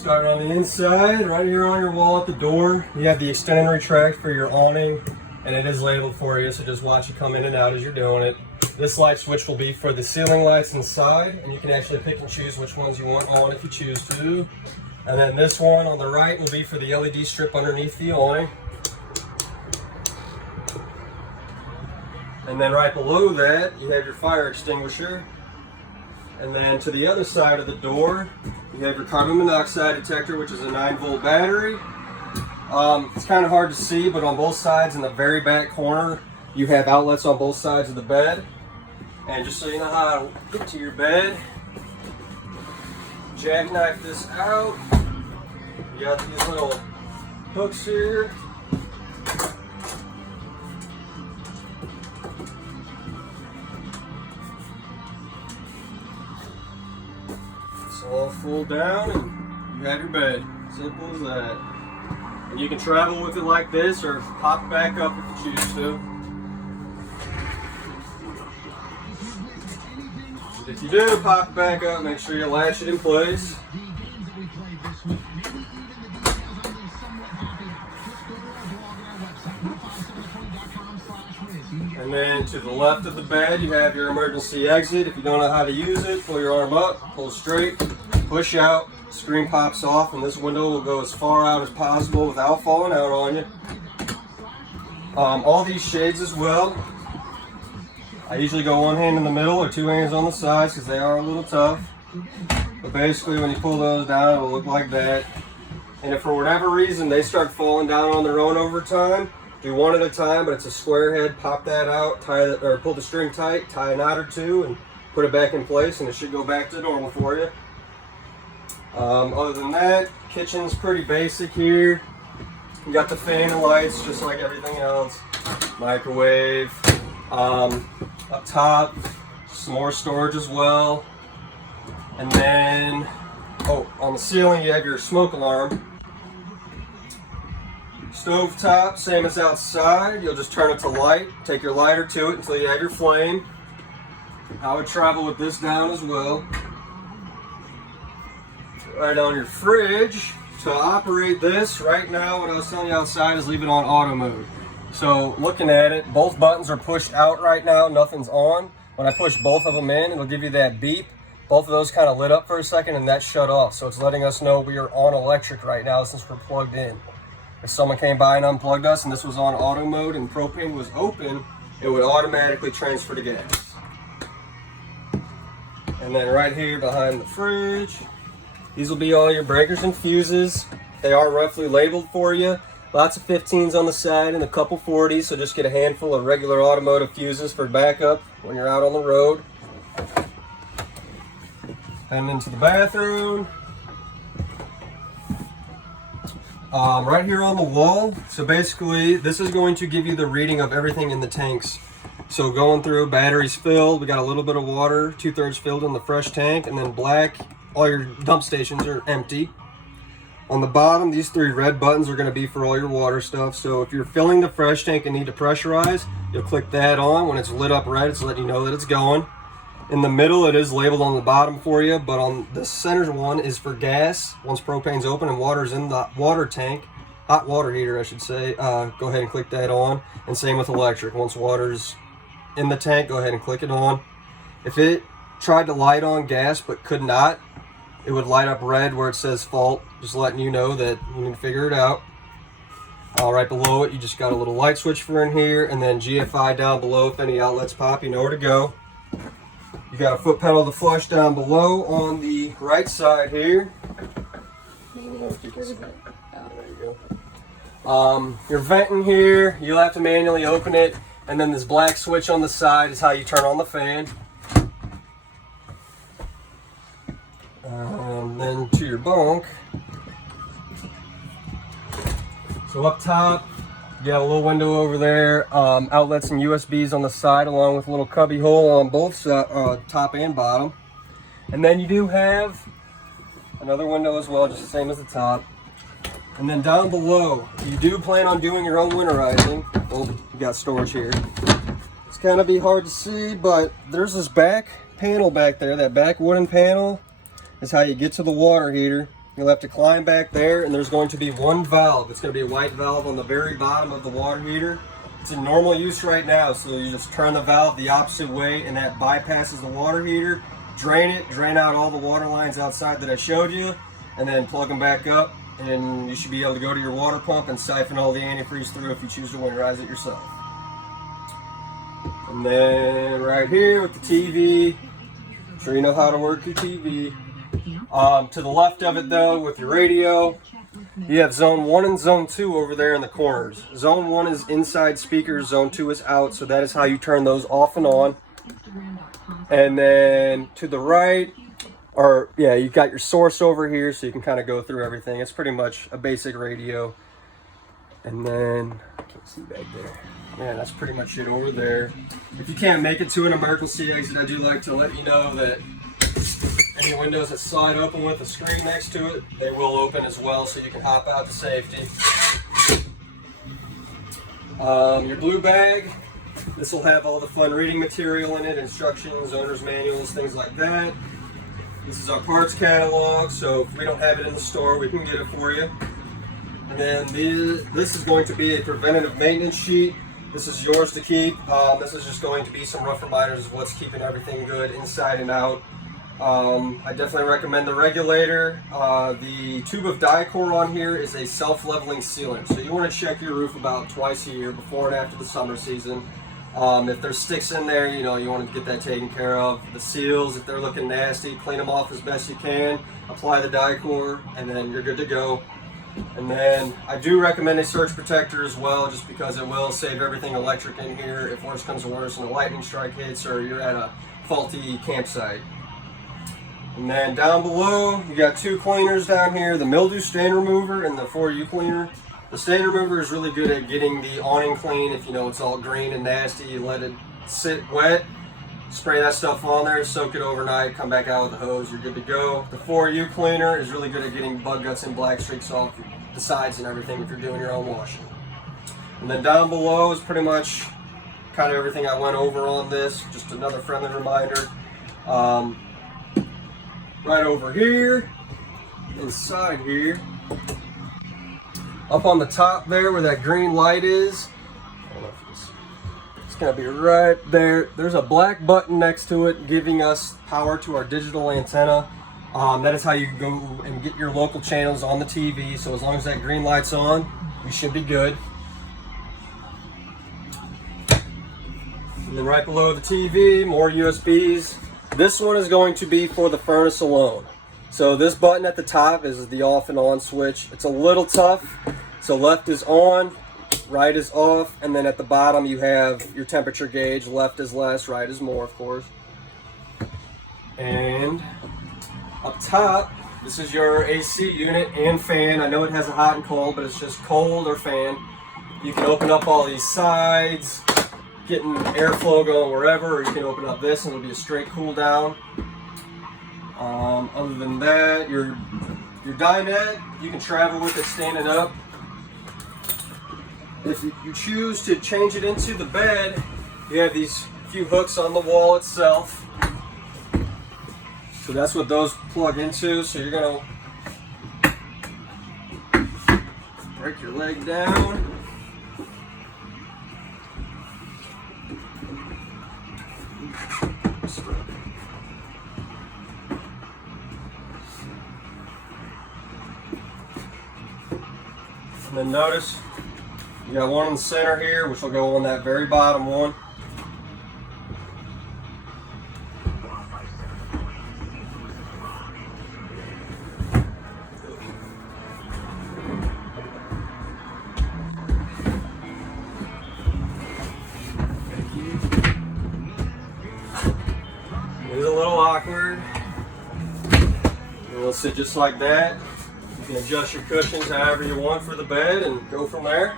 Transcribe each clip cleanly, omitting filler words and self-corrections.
Starting on the inside, right here on your wall at the door, you have the extend and retract for your awning, and it is labeled for you, so just watch it come in and out as you're doing it. This light switch will be for the ceiling lights inside, and you can actually pick and choose which ones you want on if you choose to. And then this one on the right will be for the LED strip underneath the awning. And then right below that, you have your fire extinguisher. And then to the other side of the door, you have your carbon monoxide detector, which is a 9-volt battery. It's kind of hard to see, but on both sides in the very back corner, you have outlets on both sides of the bed. And just so you know how to get to your bed, jackknife this out. You got these little hooks here. All fold down and you have your bed. Simple as that. And you can travel with it like this or pop it back up if you choose to. And if you do pop it back up, make sure you latch it in place. And then to the left of the bed, you have your emergency exit. If you don't know how to use it, pull your arm up, pull straight, push out, screen pops off, and this window will go as far out as possible without falling out on you. All these shades as well, I usually go one hand in the middle or two hands on the sides because they are a little tough. But basically when you pull those down, it will look like that. And if for whatever reason they start falling down on their own over time, do one at a time, but it's a square head. Pop that out, tie it, or pull the string tight, tie a knot or two, and put it back in place, and it should go back to normal for you. Other than that, kitchen's pretty basic here. You got the fan and lights, just like everything else. Microwave. Up top, some more storage as well. And then, on the ceiling, you have your smoke alarm. Stove top, same as outside. You'll just turn it to light, take your lighter to it until you have your flame. I would travel with this down as well. Right on your fridge. To operate this, right now what I was telling you outside is leave it on auto mode. So looking at it, both buttons are pushed out right now, nothing's on. When I push both of them in, it'll give you that beep. Both of those kind of lit up for a second and that shut off. So it's letting us know we are on electric right now since we're plugged in. If someone came by and unplugged us and this was on auto mode and propane was open, it would automatically transfer to gas. And then right here behind the fridge, these will be all your breakers and fuses. They are roughly labeled for you. Lots of 15s on the side and a couple 40s, so just get a handful of regular automotive fuses for backup when you're out on the road. And into the bathroom. Right here on the wall, so basically this is going to give you the reading of everything in the tanks. So going through, batteries filled, we got a little bit of water, 2/3 filled in the fresh tank, and then black, all your dump stations are empty. On the bottom, these 3 red buttons are going to be for all your water stuff. So if you're filling the fresh tank and need to pressurize, you'll click that on. When it's lit up red, it's letting you know that it's going. In the middle, it is labeled on the bottom for you, but on the center one is for gas. Once propane's open and water's in the water tank, hot water heater I should say, go ahead and click that on. And same with electric. Once water's in the tank, go ahead and click it on. If it tried to light on gas but could not, it would light up red where it says fault, just letting you know that you need to figure it out. Right below it, you just got a little light switch for in here, and then GFI down below. If any outlets pop, you know where to go. You got a foot pedal to flush down below on the right side here. There you go. Your vent in here, you'll have to manually open it, and then this black switch on the side is how you turn on the fan. And then to your bunk. So up top, you have a little window over there, outlets and USBs on the side, along with a little cubby hole on both top and bottom. And then you do have another window as well, just the same as the top. And then down below, you do plan on doing your own winterizing. Oh, you got storage here. It's gonna be hard to see, but there's this back panel back there. That back wooden panel is how you get to the water heater. You'll have to climb back there, and there's going to be one valve. It's going to be a white valve on the very bottom of the water heater. It's in normal use right now, so you just turn the valve the opposite way, and that bypasses the water heater. Drain it, drain out all the water lines outside that I showed you, and then plug them back up, and you should be able to go to your water pump and siphon all the antifreeze through if you choose to winterize it yourself. And then right here with the TV, I'm sure you know how to work your TV. To the left of it though, with your radio, you have zone 1 and zone 2 over there in the corners. Zone 1 is inside speakers, zone 2 is out, so that is how you turn those off and on. And then to the right, or yeah, you've got your source over here, so you can kind of go through everything. It's pretty much a basic radio. And then, I can't see back there. Yeah, that's pretty much it over there. If you can't make it to an emergency exit, I do like to let you know that any windows that slide open with a screen next to it, they will open as well, so you can hop out to safety. Your blue bag, this will have all the fun reading material in it, instructions, owner's manuals, things like that. This is our parts catalog, so if we don't have it in the store, we can get it for you. And then this is going to be a preventative maintenance sheet. This is yours to keep. This is just going to be some rough reminders of what's keeping everything good inside and out. I definitely recommend the regulator. The tube of Dicor on here is a self-leveling sealant, so you want to check your roof about twice a year, before and after the summer season. If there's sticks in there, you know, you want to get that taken care of. The seals, if they're looking nasty, clean them off as best you can. Apply the Dicor, and then you're good to go. And then I do recommend a surge protector as well, just because it will save everything electric in here if worse comes to worse and a lightning strike hits or you're at a faulty campsite. And then down below, you got 2 cleaners down here, the mildew stain remover and the 4U cleaner. The stain remover is really good at getting the awning clean. If you know it's all green and nasty, you let it sit wet, spray that stuff on there, soak it overnight, come back out with the hose, you're good to go. The 4U cleaner is really good at getting bug guts and black streaks off the sides and everything if you're doing your own washing. And then down below is pretty much kind of everything I went over on this, just another friendly reminder. Right over here, inside here, up on the top there where that green light is, I don't know if it's going to be right there. There's a black button next to it giving us power to our digital antenna. That is how you go and get your local channels on the TV. So as long as that green light's on, you should be good. And then right below the TV, more USBs. This one is going to be for the furnace alone. So this button at the top is the off and on switch. It's a little tough. So left is on, right is off, and then at the bottom you have your temperature gauge. Left is less, right is more, of course. And up top, this is your AC unit and fan. I know it has a hot and cold, but it's just cold or fan. You can open up all these sides, getting airflow going wherever, or you can open up this and it'll be a straight cool down. Other than that, your dinette, you can travel with it standing up. If you choose to change it into the bed, you have these few hooks on the wall itself. So that's what those plug into. So you're gonna break your leg down. And then notice you got one in the center here, which will go on that very bottom one. It is a little awkward. It'll sit just like that. You can adjust your cushions however you want for the bed and go from there.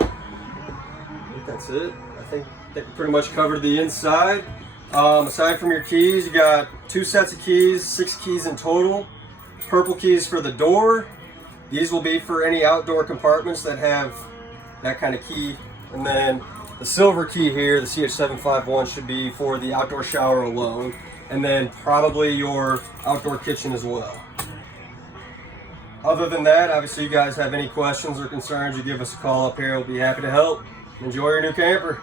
I think that's it. I think we pretty much covered the inside. Aside from your keys, you got 2 sets of keys, 6 keys in total. Purple keys for the door. These will be for any outdoor compartments that have that kind of key. And then the silver key here, the CH751, should be for the outdoor shower alone. and then probably your outdoor kitchen as well. Other than that, obviously you guys have any questions or concerns, you give us a call up here. We'll be happy to help. Enjoy your new camper.